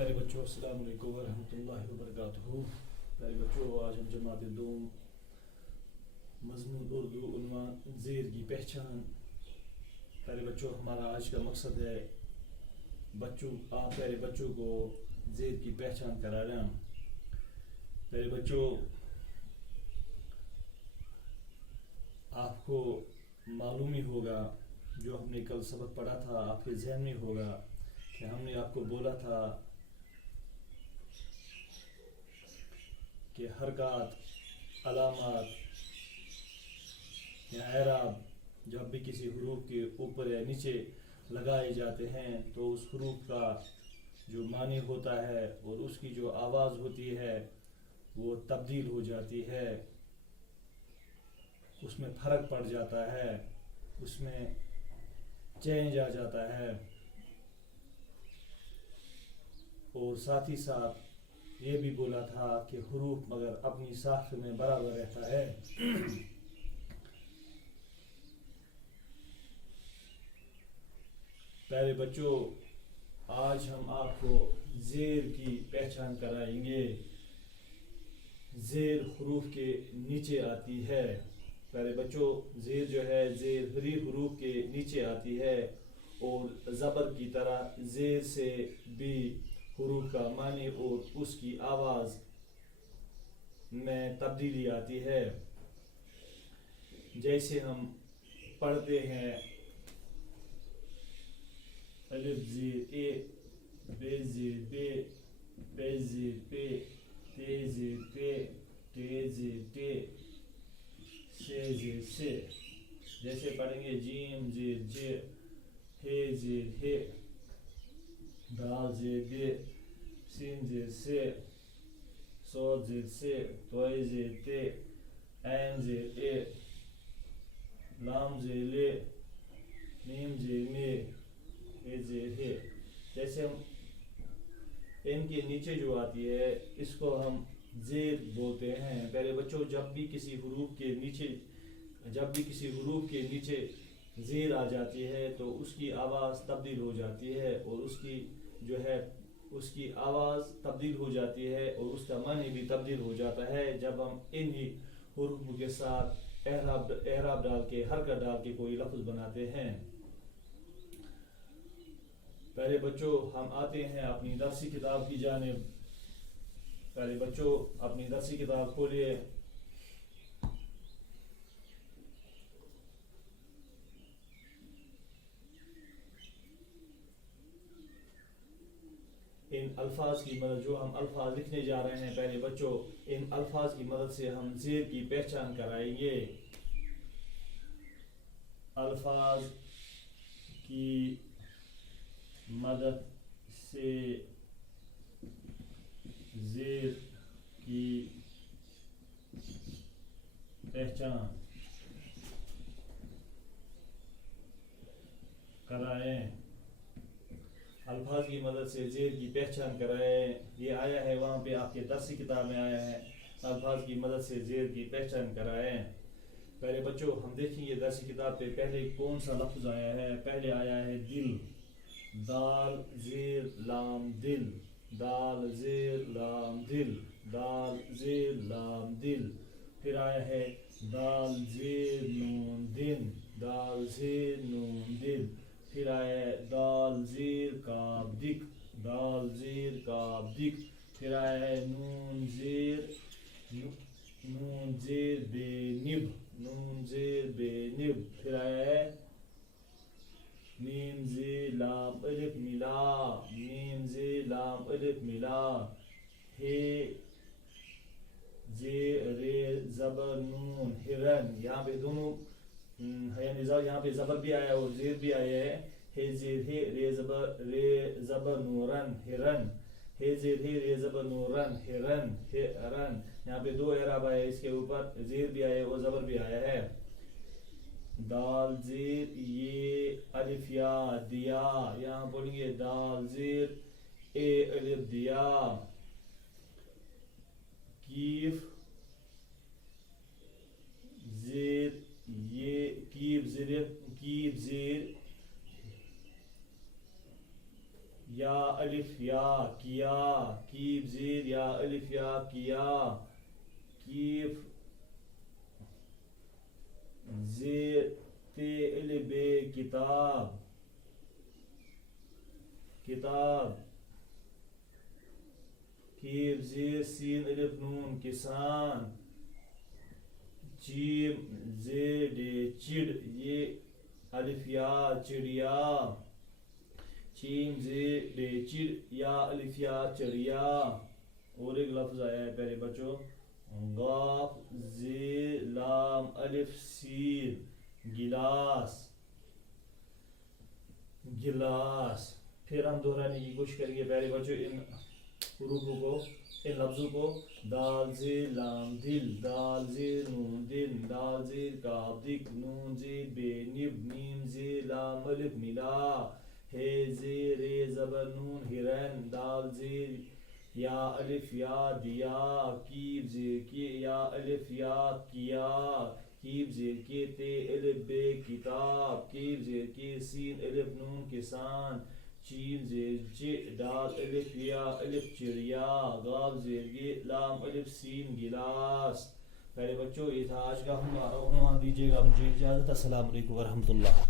پیارے بچوں السلام علیکم ورحمۃ اللہ وبرکاتہ. پیارے بچوں آج ہم جماعت دوم مضمون اردو عنوان زیر کی پہچان. پیارے بچوں ہمارا آج کا مقصد ہے آپ پیارے بچوں کو زیر کی پہچان کرانا. پیارے بچوں آپ کو معلوم ہی ہوگا جو ہم نے کل سبق پڑھا تھا آپ کے ذہن میں ہوگا کہ ہم نے آپ کو بولا تھا کہ حرکات علامات یا اعراب جب بھی کسی حروف کے اوپر یا نیچے لگائے جاتے ہیں تو اس حروف کا جو معنی ہوتا ہے اور اس کی جو آواز ہوتی ہے وہ تبدیل ہو جاتی ہے, اس میں فرق پڑ جاتا ہے, اس میں چینج آ جاتا ہے. اور ساتھ ہی ساتھ یہ بھی بولا تھا کہ حروف مگر اپنی ساخت میں برابر رہتا ہے. پیارے بچوں آج ہم آپ کو زیر کی پہچان کرائیں گے. زیر حروف کے نیچے آتی ہے. پیارے بچوں زیر جو ہے زیر حروف کے نیچے آتی ہے اور زبر کی طرح زیر سے بھی حروف کا معنی اور اس کی آواز میں تبدیلی آتی ہے. جیسے ہم پڑھتے ہیں الف زیر اے, بے زیر بے, پے زیر پے, تے زیر پے, ٹے زیر ٹے, سے زیر سے. جیسے پڑھیں گے جیم زیر جے, ہے زیر ہے, دال زیر دے, سین زیر سے, صاد زیر سے, توئی زیر تے, عین زیر اے, لام زیر لے, میم زیر میں, ہے زیر ہے. جیسے ہم ان کے نیچے جو آتی ہے اس کو ہم زیر بولتے ہیں. پہلے بچوں جب بھی کسی حروف کے نیچے زیر آ جاتی ہے تو اس کی آواز تبدیل ہو جاتی ہے اور اس کی آواز تبدیل ہو جاتی ہے اور اس کا معنی بھی تبدیل ہو جاتا ہے جب ہم انہی حروف کے ساتھ اعراب ڈال کے حرکت ڈال کے کوئی لفظ بناتے ہیں. پہلے بچوں ہم آتے ہیں اپنی درسی کتاب کی جانب. پہلے بچوں اپنی درسی کتاب کھولیے. ان الفاظ کی مدد جو ہم الفاظ لکھنے جا رہے ہیں پہلے بچوں ان الفاظ کی مدد سے ہم زیر کی پہچان کرائیں گے. الفاظ کی مدد سے زیر کی پہچان کرائیں. الفاظ کی مدد سے زیر کی پہچان کرائیں. یہ آیا ہے وہاں پہ آپ کے درسی کتاب میں آیا ہے الفاظ کی مدد سے زیر کی پہچان کرائیں. پہلے بچوں ہم دیکھیں گے درسی کتاب پہ پہلے کون سا لفظ آیا ہے. پہلے آیا ہے دل, دال زیر لام دل, دال زیر لام دل, دال زیر لام دل. پھر آیا ہے دال زیر نون دن, دال زیر نون دل. پھر آیا ہے دال زیر کاف دک, دال زیر کاف دک. پھر آیا ہے نون زیر بے نب, نون زیر بے نب. پھر آیا ہے میم زیر لام الف ملا, میم زیر لام الف ملا. ہے زیر رے زبر نون ہرن. یہاں پہ دونوں یہاں پہ زبر بھی آیا اور زیر بھی آیا ہے. ہے زیر ہے, رے زبر نورن ہرن, ہے زیر ہے, رے زبر نورن ہرن, ہرن. یہاں پہ دو اعراب آئے, اس کے اوپر زیر بھی آیا اور زبر بھی آیا ہے. دال زیر یہ الف یا دیا, یہاں بولیں گے دال زیر اے الف دیا. کیف زیر یہ کیف زیر یا الف یا کیا، کیف زیر یا الف یا کیا، کیف زیر تے الف بے کتاب، کتاب، کیف زیر سین الف نون کسان، جیم زیر ڈے چڑ یہ الف یا چڑیا، چیم زیر ڈے چڑ یا الف یا چڑیا۔ اور ایک لفظ آیا ہے پیارے بچوں، غاف زیر لام الف سین گلاس، گلاس۔ پھر ہم دہرانے کی کوشش کریں گے پیارے بچوں ان حروفوں کو، ان لفظوں کو۔ دال زیر لام دل، دال زیر نون دن، دال زیر کاف دک، نون زیر بے نب، میم زیر لام الف ملا، ہے زیر رے زبر نون ہرن، دال زیر یا الف یا دیا، کیف زیر کی یا الف یا کیا، کیف زیر کے تے الف بے کتاب، کیف زیر کے سین الف نون کسان، چین زیر چ ڈال الف یا الف چڑیا، غاف زیر گے لام الف سین گلاس۔ پہلے بچوں یہ تھا آج کا ہمارا عنوان، دیجیے گا مجھے اجازت۔ السلام علیکم ورحمۃ اللہ۔